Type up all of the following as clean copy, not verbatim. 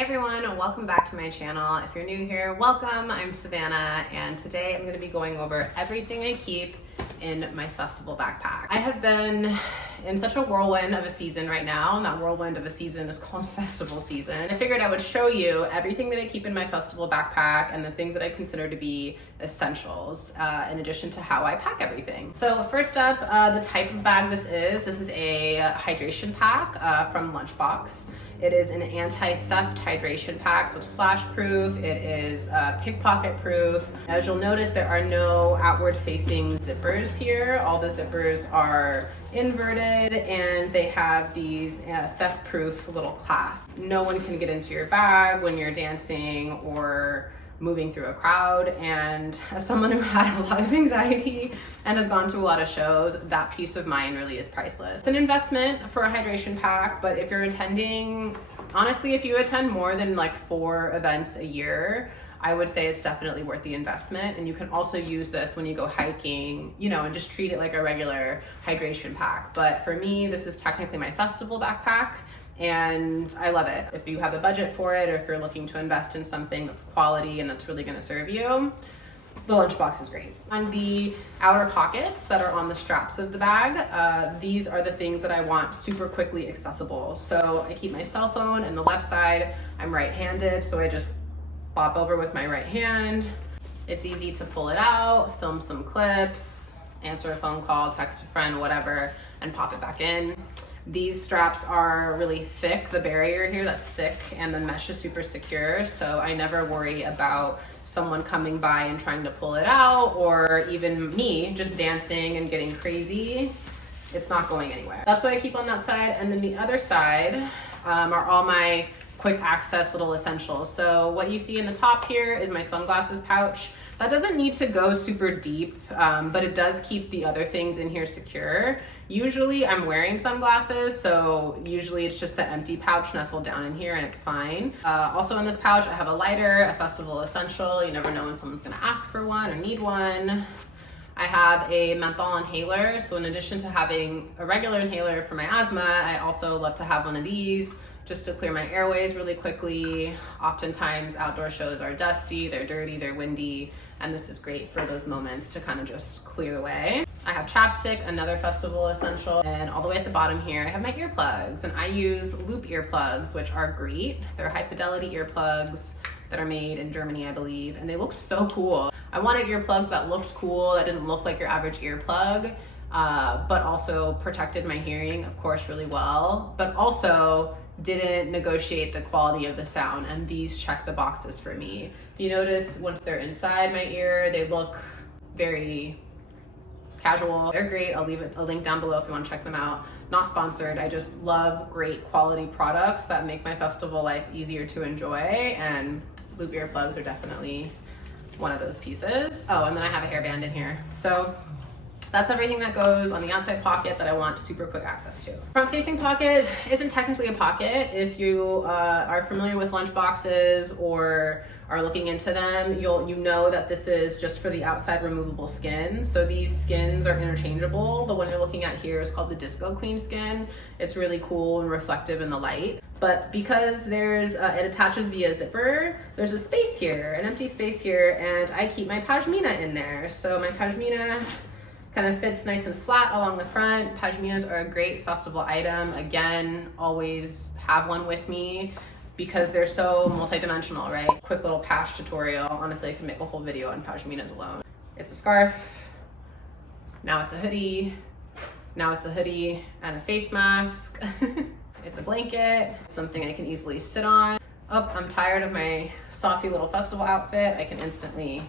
everyone, welcome back to my channel. If you're new here, welcome. I'm Savannah, and today I'm going to be going over everything I keep in my festival backpack. I have been in such a whirlwind of a season right now, and that whirlwind of a season is called festival season. I figured I would show you everything that I keep in my festival backpack and the things that I consider to be essentials, in addition to how I pack everything. So first up, the type of bag this is a hydration pack from Lunchbox. It is an anti-theft hydration pack, so it's slash proof, it is pickpocket proof. As you'll notice, there are no outward facing zippers here. All the zippers are inverted and they have these theft proof little clasps. No one can get into your bag when you're dancing or moving through a crowd, and as someone who had a lot of anxiety and has gone to a lot of shows, that peace of mind really is priceless. It's an investment for a hydration pack, but if you're attending, honestly, if you attend more than like 4 events a year, I would say it's definitely worth the investment. And you can also use this when you go hiking, you know, and just treat it like a regular hydration pack. But for me, this is technically my festival backpack, and I love it. If you have a budget for it, or if you're looking to invest in something that's quality and that's really gonna serve you, the Lunchbox is great. On the outer pockets that are on the straps of the bag, these are the things that I want super quickly accessible. So I keep my cell phone in the left side. I'm right-handed, so I just bop over with my right hand. It's easy to pull it out, film some clips, answer a phone call, text a friend, whatever, and pop it back in. These straps are really thick, the barrier here that's thick, and the mesh is super secure, so I never worry about someone coming by and trying to pull it out, or even me just dancing and getting crazy. It's not going anywhere. That's what I keep on that side, and then the other side are all my quick access little essentials. So what you see in the top here is my sunglasses pouch. That doesn't need to go super deep, but it does keep the other things in here secure. Usually I'm wearing sunglasses, so usually it's just the empty pouch nestled down in here and it's fine. Also in this pouch, I have a lighter, a festival essential. You never know when someone's gonna ask for one or need one. I have a menthol inhaler, so in addition to having a regular inhaler for my asthma, I also love to have one of these just to clear my airways really quickly. Oftentimes outdoor shows are dusty, they're dirty, they're windy, and this is great for those moments to kind of just clear the way. I have chapstick, another festival essential, and all the way at the bottom here, I have my earplugs, and I use loop earplugs, which are great. They're high fidelity earplugs that are made in Germany, I believe, and they look so cool. I wanted earplugs that looked cool, that didn't look like your average earplug, but also protected my hearing, of course, really well, but also didn't negotiate the quality of the sound, and these check the boxes for me. If you notice, once they're inside my ear, they look very casual. They're great. I'll leave a link down below if you want to check them out. Not sponsored. I just love great quality products that make my festival life easier to enjoy, and loop earplugs are definitely one of those pieces. Oh, and then I have a hairband in here. So that's everything that goes on the outside pocket that I want super quick access to. Front facing pocket isn't technically a pocket. If you are familiar with lunch boxes or are looking into them, you know that this is just for the outside removable skin. So these skins are interchangeable. The one you're looking at here is called the Disco Queen skin. It's really cool and reflective in the light. But because it attaches via zipper, there's a space here, an empty space here, and I keep my Pashmina in there. So my Pashmina kind of fits nice and flat along the front. Pashminas are a great festival item. Again, always have one with me because they're so multi-dimensional, right? Quick little Pash tutorial. Honestly, I could make a whole video on Pashminas alone. It's a scarf, now it's a hoodie, now it's a hoodie and a face mask. It's a blanket, something I can easily sit on. Oh, I'm tired of my saucy little festival outfit. I can instantly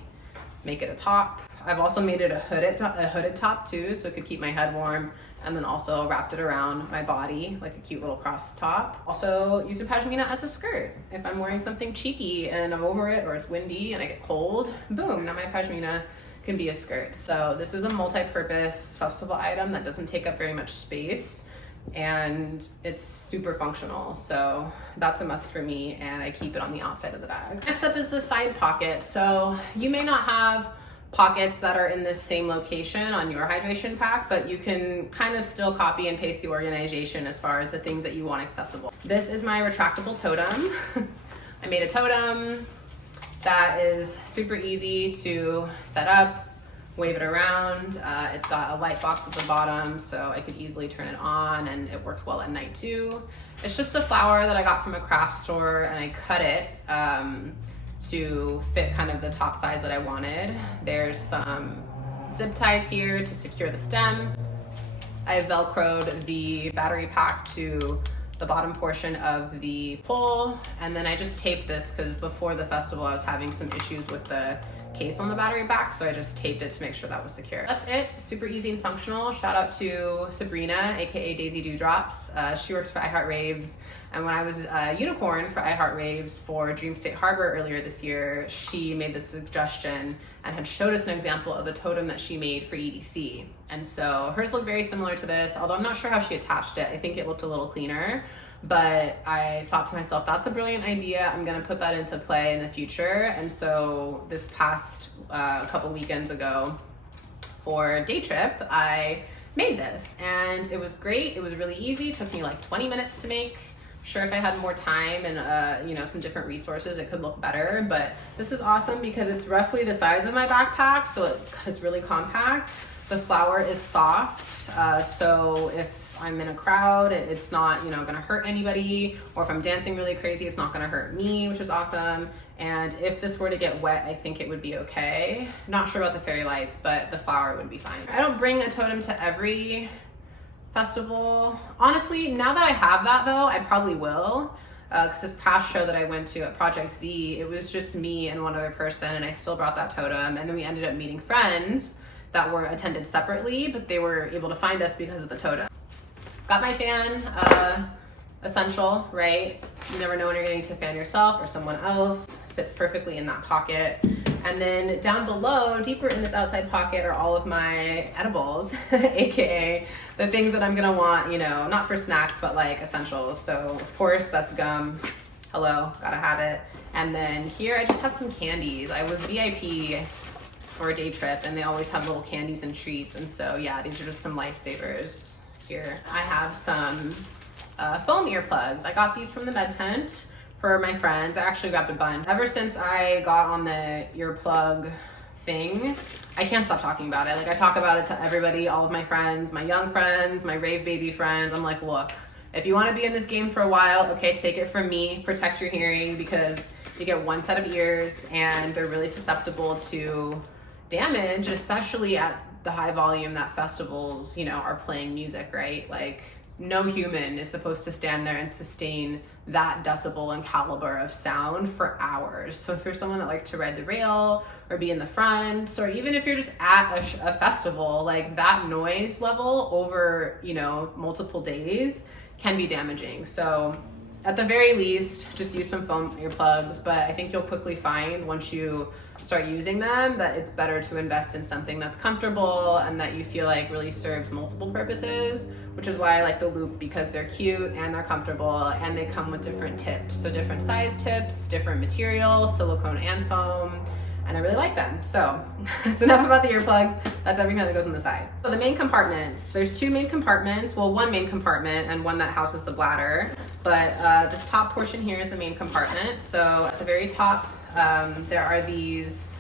make it a top. I've also made it a hooded top too, so it could keep my head warm, and then also wrapped it around my body like a cute little cross top. Also use a Pashmina as a skirt. If I'm wearing something cheeky and I'm over it, or it's windy and I get cold, boom, now my Pashmina can be a skirt. So this is a multi-purpose festival item that doesn't take up very much space, and it's super functional. So that's a must for me, and I keep it on the outside of the bag. Next up is the side pocket. So you may not have pockets that are in this same location on your hydration pack, but you can kind of still copy and paste the organization as far as the things that you want accessible. This is my retractable totem. I made a totem that is super easy to set up, wave it around. It's got a light box at the bottom, so I could easily turn it on, and it works well at night too. It's just a flower that I got from a craft store, and I cut it to fit kind of the top size that I wanted. There's some zip ties here to secure the stem. I velcroed the battery pack to the bottom portion of the pole, and then I just taped this because before the festival I was having some issues with the case on the battery pack, so I just taped it to make sure that was secure. That's it, super easy and functional. Shout out to Sabrina, aka Daisy Dewdrops. She works for Raves, and when I was a unicorn for Raves for Dream State Harbor earlier this year, she made this suggestion and had showed us an example of a totem that she made for EDC. And so hers looked very similar to this, although I'm not sure how she attached it. I think it looked a little cleaner, but I thought to myself, that's a brilliant idea. I'm gonna put that into play in the future. And so this past couple weekends ago for day trip, I made this, and it was great. It was really easy. It took me like 20 minutes to make. Sure, if I had more time and you know, some different resources, it could look better, but this is awesome because it's roughly the size of my backpack, so it's really compact. The flower is soft, so if I'm in a crowd, it's not, you know, gonna hurt anybody, or if I'm dancing really crazy, it's not gonna hurt me, which is awesome. And if this were to get wet, I think it would be okay. Not sure about the fairy lights, but the flower would be fine. I don't bring a totem to every festival. Honestly, now that I have that though, I probably will. Because this past show that I went to at Project Z, it was just me and one other person, and I still brought that totem. And then we ended up meeting friends that were attended separately, but they were able to find us because of the totem. Got my fan, essential, right? You never know when you're getting to fan yourself or someone else. Fits perfectly in that pocket. And then down below, deeper in this outside pocket, are all of my edibles, AKA the things that I'm gonna want, you know, not for snacks, but like essentials. So of course that's gum. Hello, gotta have it. And then here I just have some candies. I was VIP for a day trip, and they always have little candies and treats. And so yeah, these are just some lifesavers. Here I have some foam earplugs. I got these from the med tent for my friends. I actually grabbed a bunch. Ever since I got on the earplug thing, I can't stop talking about it. Like, I talk about it to everybody, all of my friends, my young friends, my rave baby friends. I'm like, look, if you want to be in this game for a while, okay, take it from me, protect your hearing, because you get one set of ears and they're really susceptible to damage, especially at the high volume that festivals, you know, are playing music, right? Like, no human is supposed to stand there and sustain that decibel and caliber of sound for hours. So if you're someone that likes to ride the rail or be in the front, or even if you're just at a festival, like, that noise level over, you know, multiple days can be damaging. So at the very least, just use some foam earplugs, but I think you'll quickly find once you start using them that it's better to invest in something that's comfortable and that you feel like really serves multiple purposes, which is why I like the Loop, because they're cute and they're comfortable, and they come with different tips. So different size tips, different materials, silicone and foam, and I really like them. So that's enough about the earplugs. That's everything that goes on the side. So the main compartments, there's two main compartments. Well, one main compartment and one that houses the bladder, but this top portion here is the main compartment. So at the very top, there are these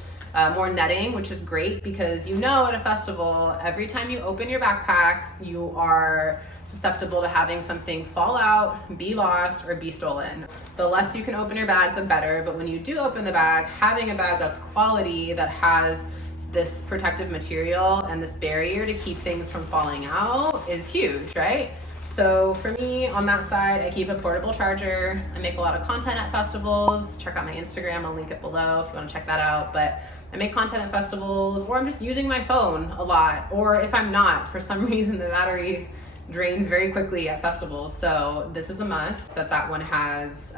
more netting, which is great because, you know, at a festival, every time you open your backpack, you are susceptible to having something fall out, be lost, or be stolen. The less you can open your bag, the better. But when you do open the bag, having a bag that's quality, that has this protective material and this barrier to keep things from falling out, is huge, right? So for me, on that side, I keep a portable charger. I make a lot of content at festivals. Check out my Instagram, I'll link it below if you want to check that out. But I make content at festivals, or I'm just using my phone a lot. Or if I'm not, for some reason the battery drains very quickly at festivals. So this is a must. That one has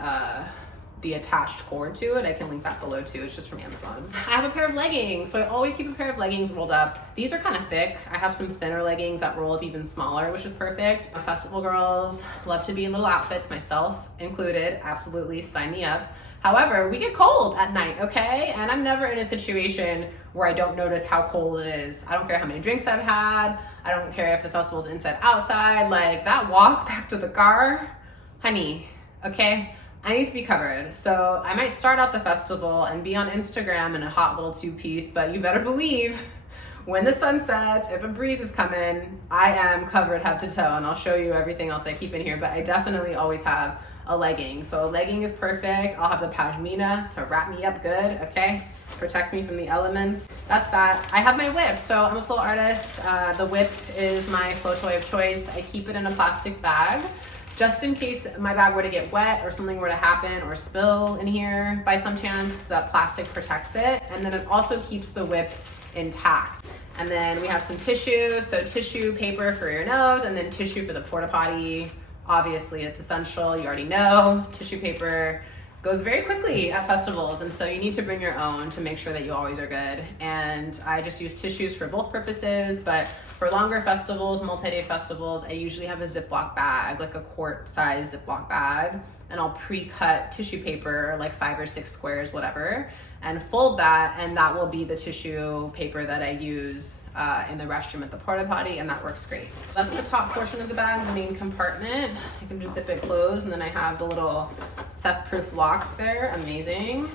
the attached cord to it. I can link that below too. It's just from Amazon. I have a pair of leggings, so I always keep a pair of leggings rolled up. These are kind of thick. I have some thinner leggings that roll up even smaller, which is perfect. Festival girls love to be in little outfits, myself included. Absolutely, sign me up. However, we get cold at night, okay? And I'm never in a situation where I don't notice how cold it is. I don't care how many drinks I've had. I don't care if the festival's inside, outside. Like, that walk back to the car, honey, okay? I need to be covered. So I might start out the festival and be on Instagram in a hot little two-piece, but you better believe when the sun sets, if a breeze is coming, I am covered head to toe, and I'll show you everything else I keep in here, but I definitely always have a legging. So a legging is perfect. I'll have the Pashmina to wrap me up good, okay? Protect me from the elements. That's that. I have my whip. So I'm a flow artist. The whip is my flow toy of choice. I keep it in a plastic bag, just in case my bag were to get wet or something were to happen or spill in here by some chance. The plastic protects it, and then it also keeps the whip intact. And then we have some tissue, so tissue paper for your nose, and then tissue for the porta potty. Obviously it's essential, you already know. Tissue paper goes very quickly at festivals, and so you need to bring your own to make sure that you always are good. And I just use tissues for both purposes, but for longer festivals, multi-day festivals, I usually have a Ziploc bag, like a quart size Ziploc bag, and I'll pre-cut tissue paper, like 5 or 6 squares, whatever, and fold that, and that will be the tissue paper that I use in the restroom at the porta potty, and that works great. That's the top portion of the bag, the main compartment. I can just zip it closed, and then I have the little theft-proof locks there, amazing.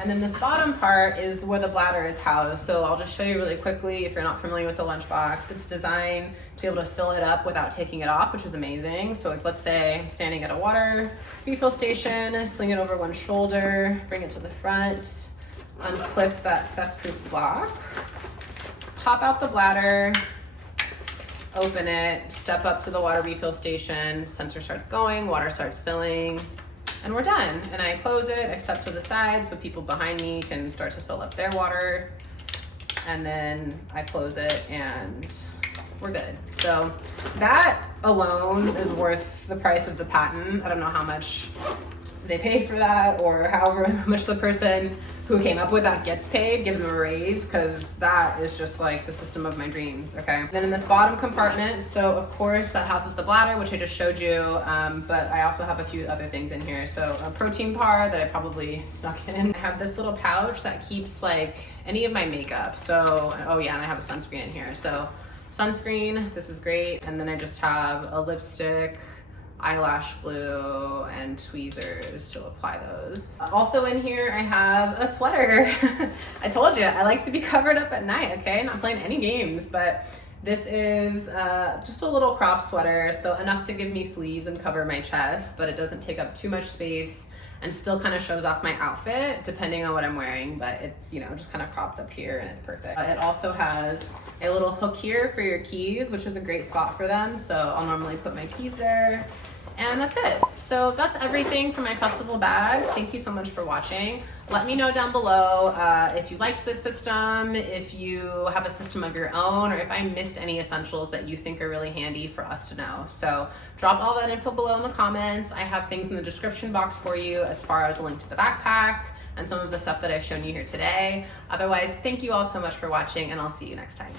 And then this bottom part is where the bladder is housed. So I'll just show you really quickly if you're not familiar with the Lunchbox. It's designed to be able to fill it up without taking it off, which is amazing. So like, let's say I'm standing at a water refill station, sling it over one shoulder, bring it to the front, unclip that theft-proof lock, pop out the bladder, open it, step up to the water refill station, sensor starts going, water starts filling, and we're done. And I close it, I step to the side so people behind me can start to fill up their water, and then I close it and we're good. So that alone is worth the price of the patent. I don't know how much they pay for that, or however much the person who came up with that gets paid, give them a raise, because that is just like the system of my dreams, okay? Then in this bottom compartment, so of course that houses the bladder, which I just showed you, but I also have a few other things in here. So a protein bar that I probably snuck in. I have this little pouch that keeps like any of my makeup. So, oh yeah, and I have a sunscreen in here. So sunscreen, this is great. And then I just have a lipstick, eyelash glue, and tweezers to apply those. Also in here, I have a sweater. I told you, I like to be covered up at night, okay? Not playing any games, but this is just a little crop sweater, so enough to give me sleeves and cover my chest, but it doesn't take up too much space and still kind of shows off my outfit depending on what I'm wearing, but it's, you know, just kind of crops up here and it's perfect. It also has a little hook here for your keys, which is a great spot for them, so I'll normally put my keys there. And that's it. So that's everything for my festival bag. Thank you so much for watching. Let me know down below if you liked this system, if you have a system of your own, or if I missed any essentials that you think are really handy for us to know. So drop all that info below in the comments. I have things in the description box for you as far as a link to the backpack and some of the stuff that I've shown you here today. Otherwise, thank you all so much for watching, and I'll see you next time.